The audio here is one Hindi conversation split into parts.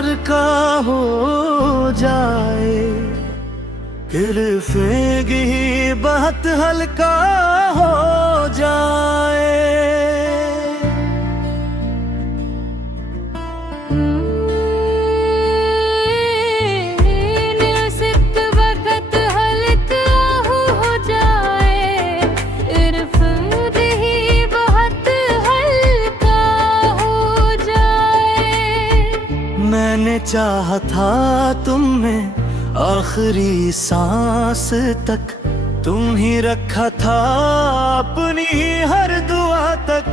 हल्का हो जाए, इर्फेगी बहुत हल्का हो जाए। मैंने चाहा था तुम में आखिरी सांस तक, तुम ही रखा था अपनी हर दुआ तक।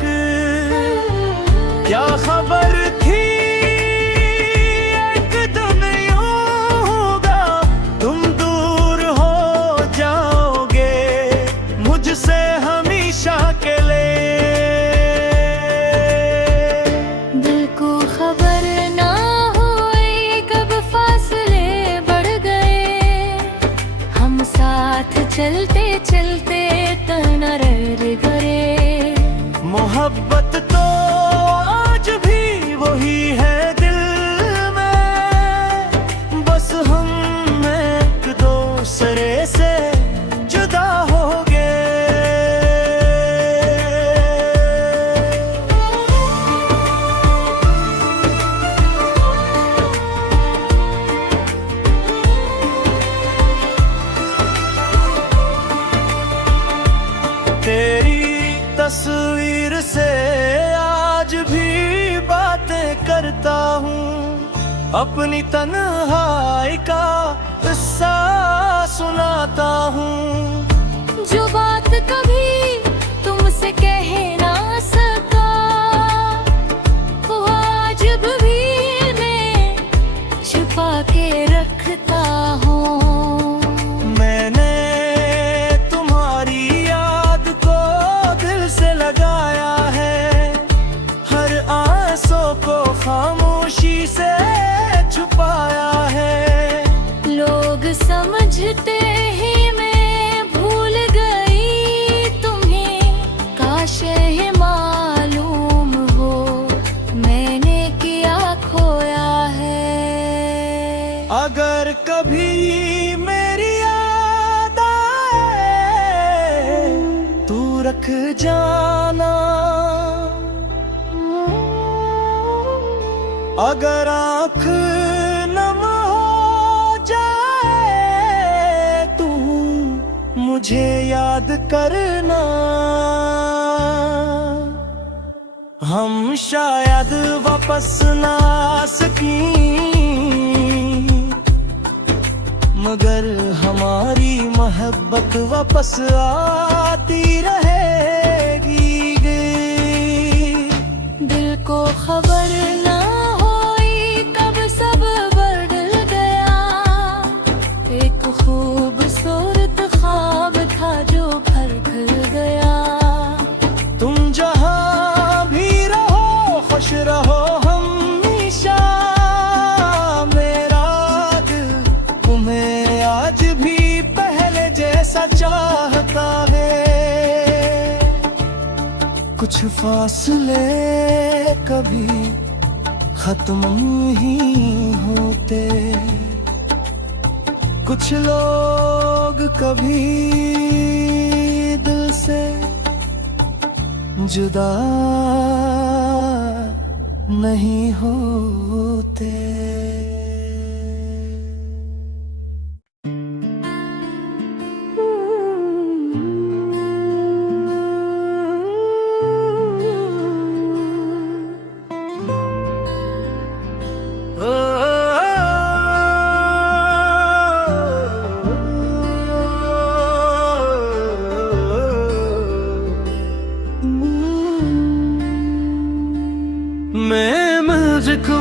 क्या खबर थी एक दिन यूं होगा, तुम दूर हो जाओगे मुझसे हमेशा के लिए। दिल को खबर ना चलते चलते तना रह गए। मोहब्बत तो आज भी वही है दिल में, बस हम एक दूसरे से जुदा हो गए। तेरी तस्वीर से आज भी बातें करता हूँ, अपनी तन्हाई का किस्सा सुनाता हूँ। जो बात कभी तुमसे कह ना सका, वो आज भी मैं छुपा के रखता हूँ। खामोशी से छुपाया है, लोग समझते ही मैं भूल गई तुम्हें, काश ये मालूम हो मैंने क्या खोया है। अगर कभी मेरी याद आए तू रख जाना, अगर आँख नम हो जाए तू मुझे याद करना। हम शायद वापस ना आ सकीं, मगर हमारी मोहब्बत वापस आती रहेगी। दिल को खबर ना सब बदल गया, एक खूबसूरत ख्वाब था जो भर खिल गया। तुम जहाँ भी रहो खुश रहो हमेशा, मेरा दिल तुम्हें आज भी पहले जैसा चाहता है। कुछ फासले कभी खत्म ही होते, कुछ लोग कभी दिल से जुदा नहीं होते।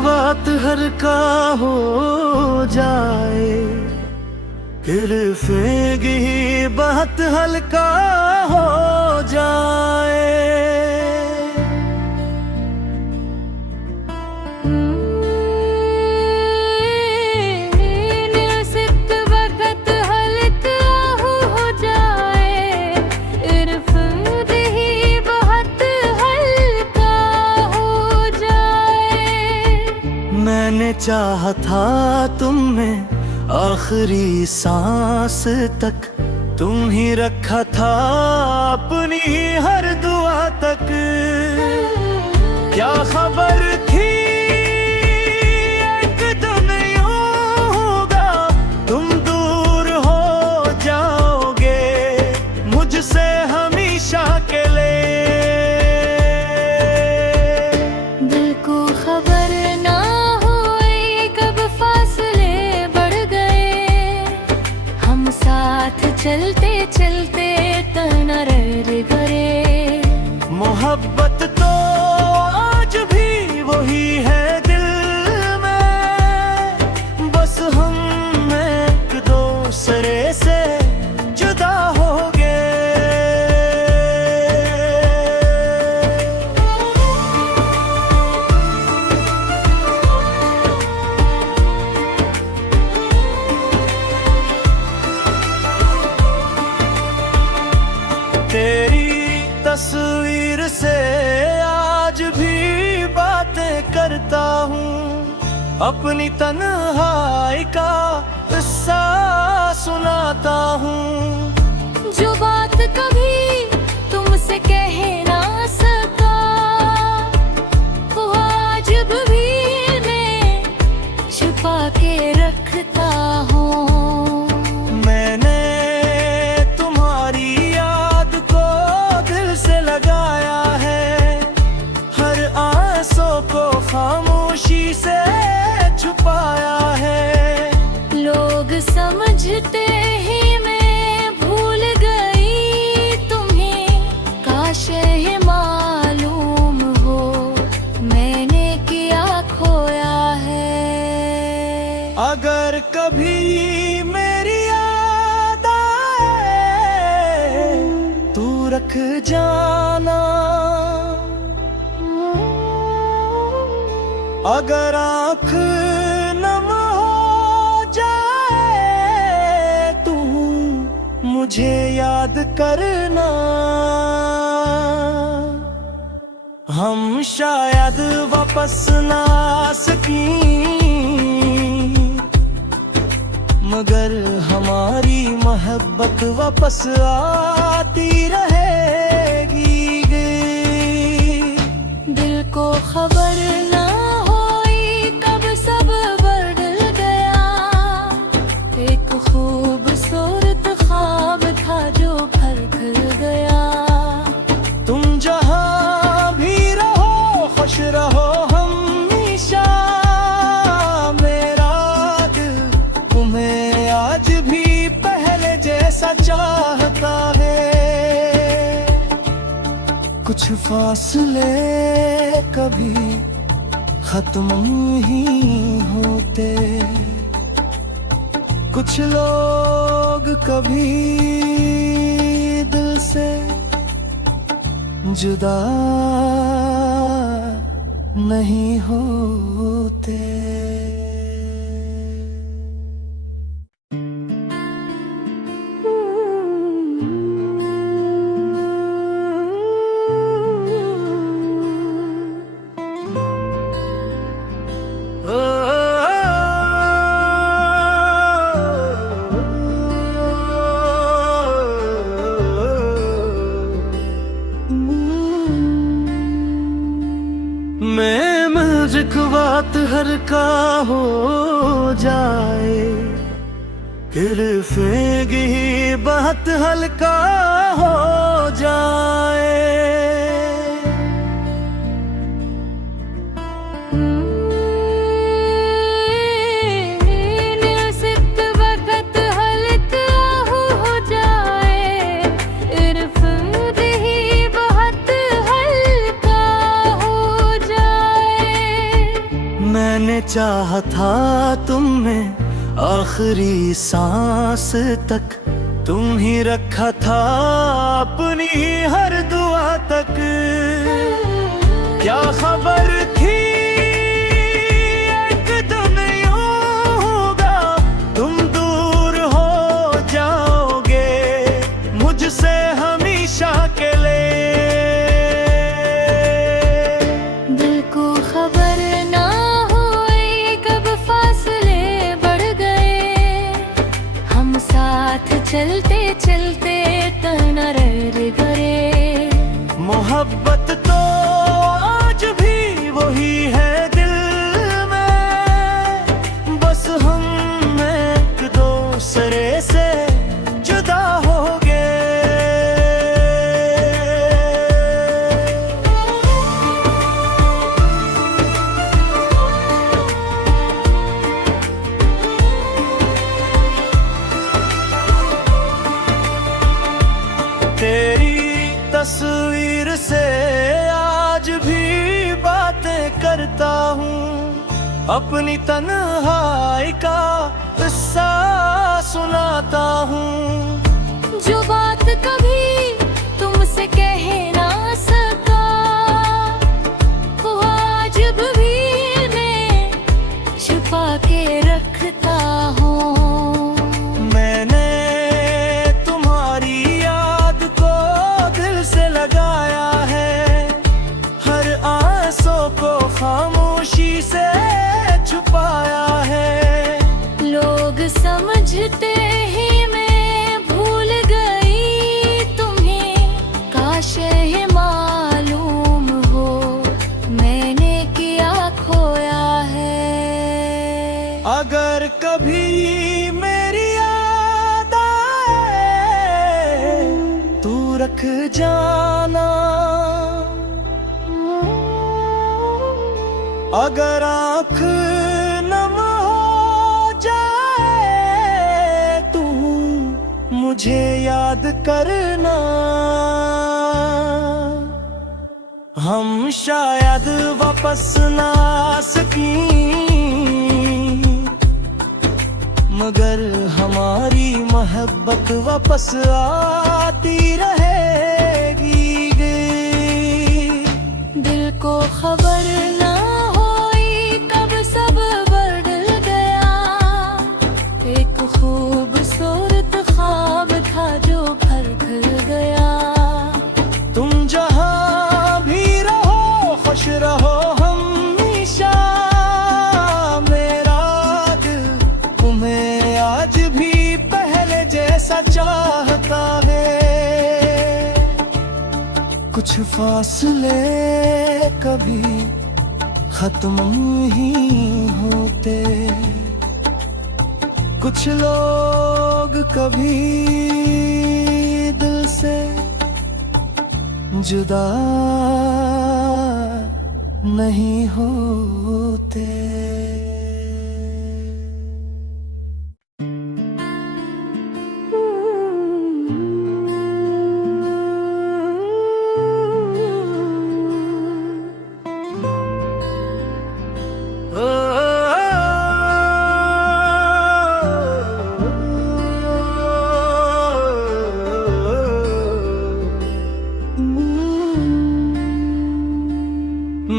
बात हर का हो जाए, इर्फेगी बहुत हल्का हो जाए। मैंने चाहा था तुम में आखिरी सांस तक, तुम ही रखा था अपनी हर दुआ तक। क्या खबर थी एक दिन यूं होगा, तुम दूर हो जाओगे मुझसे हमेशा के लिए। दिल को खबर ना हुई कब फासले बढ़ गए, हम साथ चलते चलते तना रह गए। मोहब्बत तो आज भी वही है दिल में, बस हम एक दूसरे से जुदा हो गए। तेरी तस्वीर से आज भी बातें करता हूँ, अपनी तन्हाई का किस्सा सुनाता हूँ। जो बात कभी तुमसे कह ना सका, वो आज भी मैं छुपा के रखता हूँ। मैंने तुम्हारी याद को दिल से लगाया है, हर आंसू को खामोशी से छुपाया है। लोग समझते ही मैं भूल गई तुम्हें, काश ये मालूम हो मैंने क्या खोया है। अगर कभी मेरी याद आए तू रख जाना, अगर आँख नम हो जाए तू मुझे याद करना। हम शायद वापस ना आ सकीं, मगर हमारी मोहब्बत वापस आती रहेगी। दिल को खबर ना हुई कब सब बदल गया, एक खूबसूरत ख्वाब था जो भर कर गया। तुम जहाँ भी रहो खुश रहो हमेशा, मेरा दिल तुम्हें आज भी पहले जैसा चाहता है। कुछ फासले कभी खत्म ही होते, कुछ लोग कभी दिल से जुदा नहीं होते। मैं म्यूजिक बात हर का हो जाए, फिर बात हल्का हो जाए। मैंने चाहा था तुम में आखिरी सांस तक, तुम ही रखा था अपनी हर दुआ तक। क्या खबर थी एक दिन यूं होगा, तुम दूर हो जाओगे मुझसे हमेशा के लिए। दिल को खबर ना हुई कब फासले साथ चलते चलते तन रे करे। मोहब्बत तो आज भी वही है दिल में, बस हम एक दूसरे से जुदा हो गए। तेरी तस्वीर से आज भी बातें करता हूँ, अपनी तन्हाई का किस्सा सुनाता हूँ। जो बात कभी तुमसे कह ना सका, वो आज भी मैं छुपा के रखता हूँ। मैंने तुम्हारी याद को दिल से लगाया है, हर आंसू को खामोशी से छुपाया है। लोग समझते ही मैं भूल गई तुम्हें, काश ये मालूम हो मैंने क्या खोया है। अगर कभी मेरी याद आए तू रख जाना, अगर आँख नम हो जाए तू मुझे याद करना। हम शायद वापस ना आ सकीं, मगर हमारी मोहब्बत वापस आती रहेगी। दिल को खबर ना होई कब सब बदल गया, एक खूबसूरत ख्वाब था जो भर गया। तुम जहाँ भी रहो खुश रहो हमेशा, मेरा दिल तुम्हें आज भी पहले जैसा चाहता है। कुछ फासले कभी खत्म ही होते, कुछ लोग कभी दिल से जुदा नहीं होते।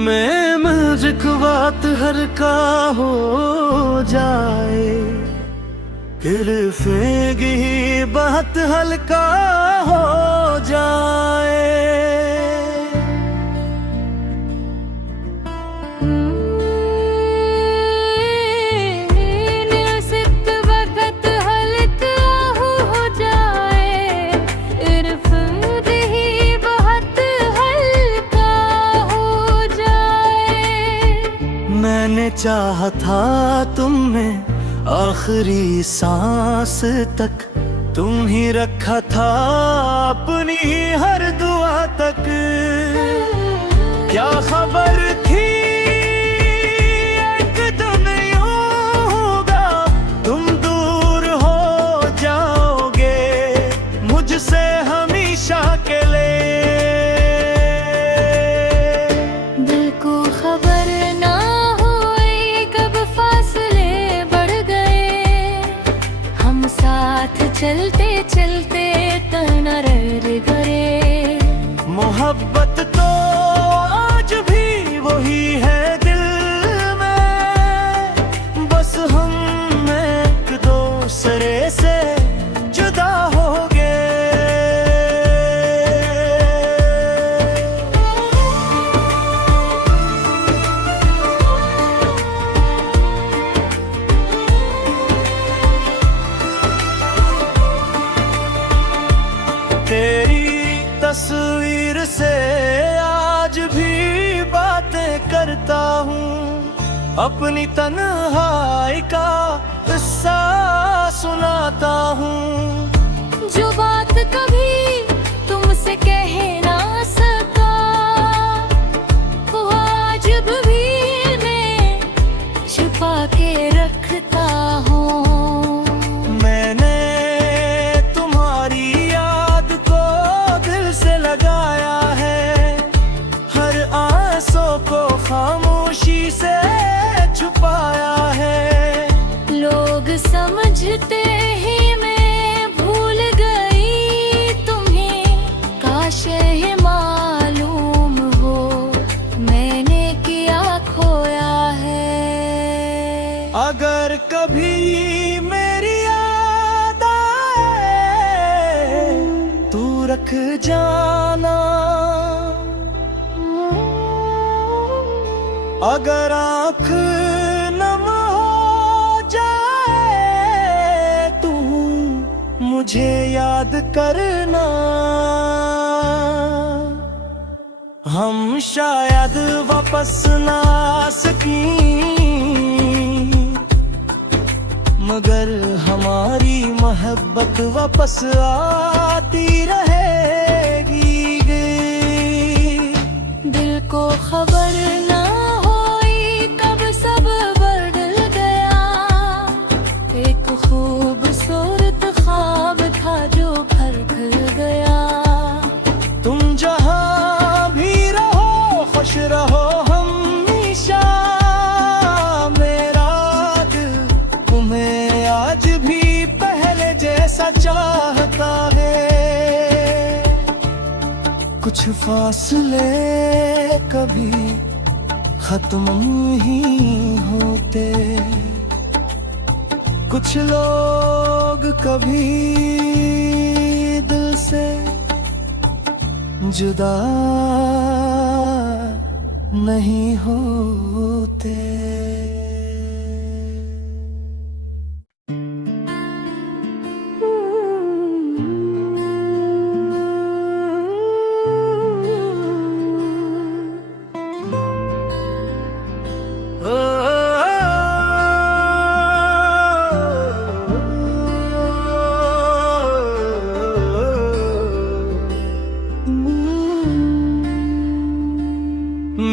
मैं मर्ज़ बात हर का हो जाए, फिर फेंगी बात हल्का हो जाए। निसित वक्त हल्का हो जाए, इर्फान ही बहुत हल्का हो जाए। मैंने चाहा था तुम्हें आखिरी सांस तक, तुम ही रखा था अपनी हर दुआ तक। क्या खबर थी एक दिन यूं होगा, तुम दूर हो जाओगे मुझसे हमेशा के लिए। दिल को खबर ना हुई कब फासले बढ़ गए, हम साथ चलते चलते तन रे करे। मोहब्बत तो आज भी वही है दिल में, बस हम एक दूसरे से जुदा हो गए। तेरी तस्वीर से आज भी बातें करता हूँ, अपनी तन्हाई का किस्सा सुनाता हूँ। जो बात कभी तुमसे कह ना सका, वो आज भी मैं छुपा के रखता हूँ। मैंने तुम्हारी याद को दिल से लगाया है, हर आंसू को खामोशी से छुपाया है। लोग समझते ही मैं भूल गई तुम्हें, काश ये मालूम हो मैंने क्या खोया है। अगर कभी मेरी याद आए तू रख जाना, अगर आँख नम हो जाए तू मुझे याद करना। हम शायद वापस ना आ सकें, मगर हमारी मोहब्बत वापस आती रहेगी। दिल को खबर ना होई कब सब बदल गया, एक खूबसूरत ख्वाब था जो भर गया। तुम जहाँ भी रहो खुश रहो हमेशा, मेरा दिल तुम्हें आज भी पहले जैसा चाहता है। कुछ फासले कभी खत्म ही होते, कुछ लोग कभी दिल से जुदा नहीं होते।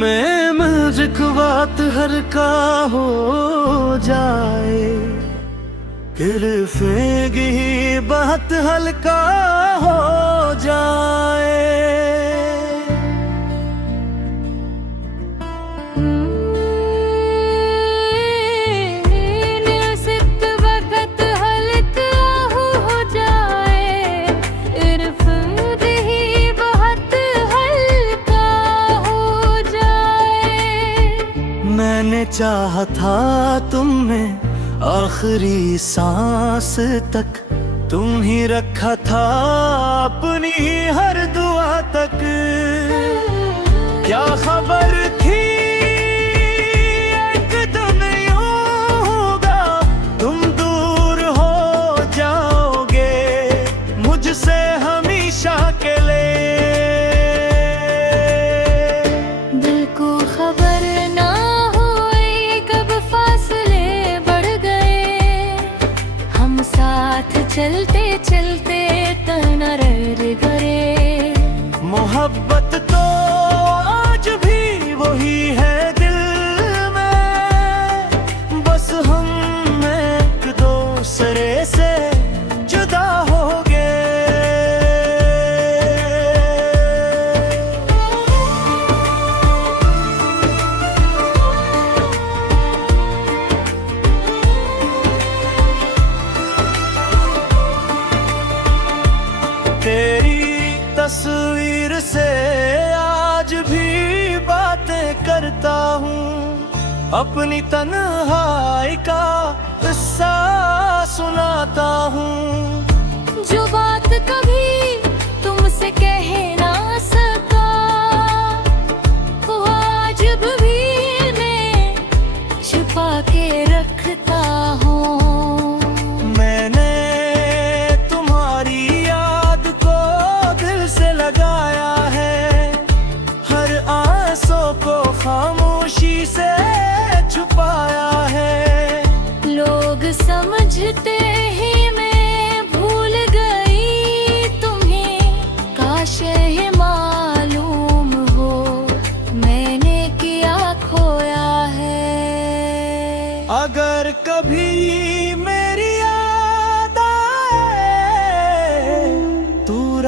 मैं मर्ज़ बात हर का हो जाए, फिर फेंगी बात हल्का हो जाए। निसित वक्त हल्का हो जाए, इर्फान ही बहुत हल्का हो जाए। मैंने चाहा था तुम्हें आखिरी सांस तक, तुम ही रखा था अपनी हर दुआ तक। क्या खबर थी एक दिन यूं होगा, तुम दूर हो जाओगे मुझसे हमेशा के लिए। दिल को खबर ना हुई कब फासले बढ़ गए, हम साथ चलते चलते तना रह गए। मोहब्बत तो आज भी वही है दिल में, बस हम एक दूसरे से जुदा हो गए। तेरी तस्वीर से आज भी बातें करता हूँ, अपनी तन्हाई का किस्सा सुनाता हूँ। जो बात कभी तुमसे कह ना सका, वो आज भी मैं छुपा के रखता हूँ। मैंने तुम्हारी याद को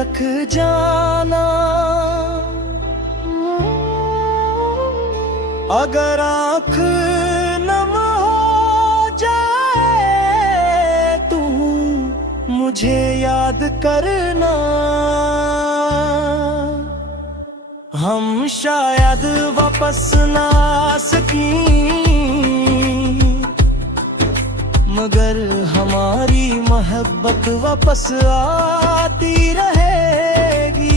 तक जाना। अगर आँख नम हो जाए तू मुझे याद करना। हम शायद वापस ना सकें, मगर हमारी मोहब्बत वापस आती रहेगी।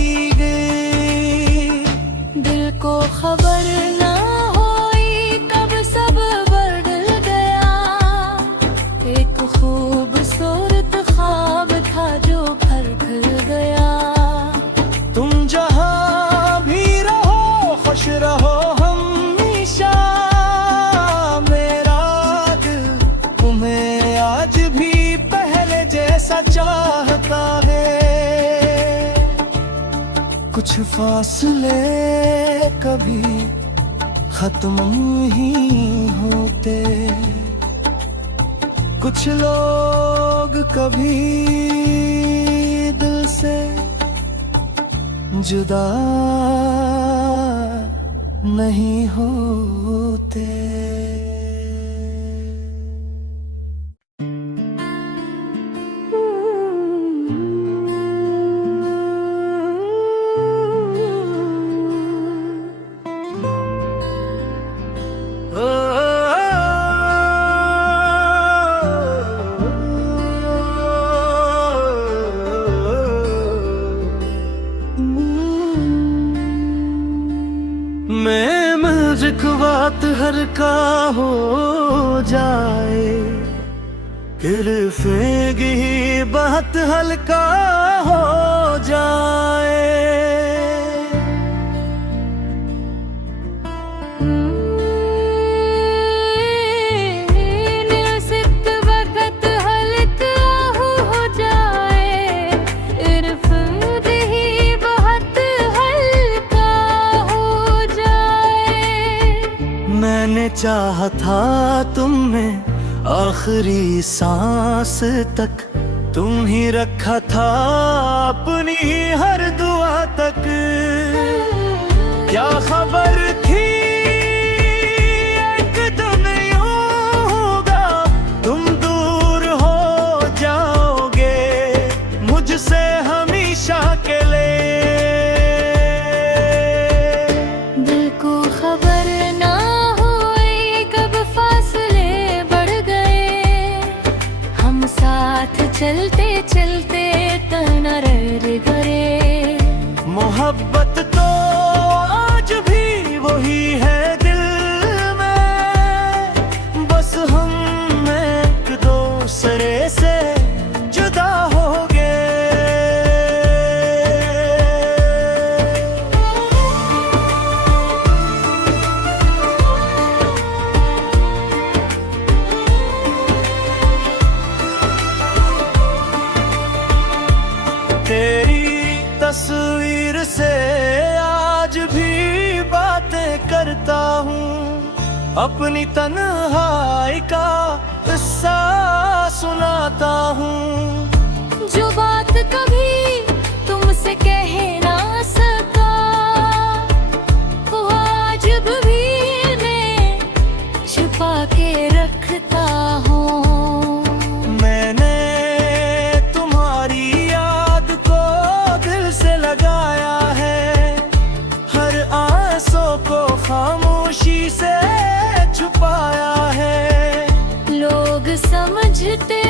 दिल को खबर ना होई कब सब बदल गया। एक खूबसूरत ख्वाब था जो घर खिल गया। तुम जहाँ भी रहो खुश रहो हमेशा। मेरा दिल तुम्हें आज भी पहले जैसा चाहता है। कुछ फासले कभी खत्म ही होते, कुछ लोग कभी दिल से जुदा नहीं होते। मैं मर्ज़ बात हर का हो जाए, फिर फेंगी बात हल्का हो जाए। मैंने चाहा था तुम्हें आखिरी सांस तक, तुम ही रखा था अपनी हर दुआ तक। क्या खबर थी एक दिन यूं होगा, तुम दूर हो जाओगे मुझसे हमेशा के लिए। दिल को खबर ना हुई कब फासले बढ़ गए। हम साथ चलते चलते तना रह गए। मोहब्बत तो आज भी वही है दिल में, बस हम एक दूसरे से जुदा हो गए। तेरी तस्वीर से आज भी बातें करता हूँ, अपनी तन्हाई का किस्सा सुनाता हूँ। जो बात कभी तुमसे कह ना सका, वो आज भी मैं छुपा के रखता हूँ। मैंने तुम्हारी याद को दिल से लगाया है, हर आंसू को खामोशी से छुपाया है। लोग समझते